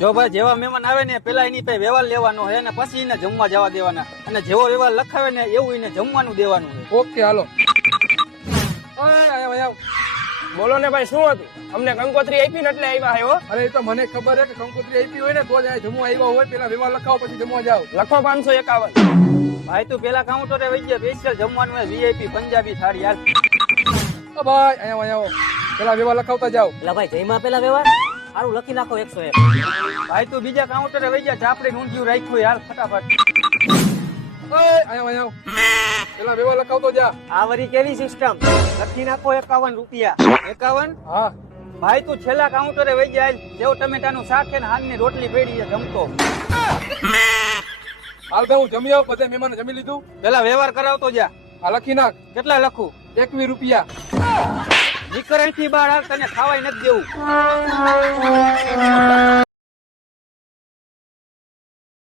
જો ભાઈ જેવા મહેમાન આવે ને પેલા એની પાસે વ્યવહાર લેવાનો છે અને પછી એને જમવા જવા દેવાના, અને જેવો વ્યવહાર લખાવે ને એવું એને જમવાનું દેવાનું છે. ઓકે હાલો. આવ. બોલો ને ભાઈ, શું હતું? અમને કંકોત્રી આપી ને એટલે આવ્યા હો. અરે એ તો મને ખબર છે કે કંકોત્રી આપી હોય ને તો જ અહીંયા જમવા આવ્યા હોય. પેલા વ્યવહાર લખાવો પછી જમવા જાવ. લખો 551. ભાઈ તું પેલા કાઉન્ટરે વઈ ગયા, સ્પેશિયલ જમવાનું હોય વીઆઈપી પંજાબી થાળી. યાર ઓ ભાઈ અહીંયા આવો. પેલા વ્યવહાર લખાવતા જાવ. એટલે ભાઈ જયમાં પેલા વ્યવહાર સારું લખી નાખો 101. ભાઈ તું બીજા કાઉન્ટરે વઈ ગયા, ચાપડી ઊંધિયું રાખ્યું યાર ફટાફટ. અહીંયા પેલા વ્યવહાર લખાવતો જા. આ વરી કેવી સિસ્ટમ? લખી નાખો 51 રૂપિયા. 51? હા ભાઈ તું છેલ્લા કાઉન્ટરે વઈ ગયા, સેવ ટમેટાનું શાક છે ને હાંજની રોટલી પડી છે જમતો. હાલ ભાઈ હું જમી આવું. બધા મહેમાન જમી લીધું. પેલા વ્યવહાર કરાવતો જા. આ લખી નાખ. કેટલા લખું? 21 રૂપિયા. નીકળ અહીંથી બહાર હાલ, તને ખાવાય નથી દેવું.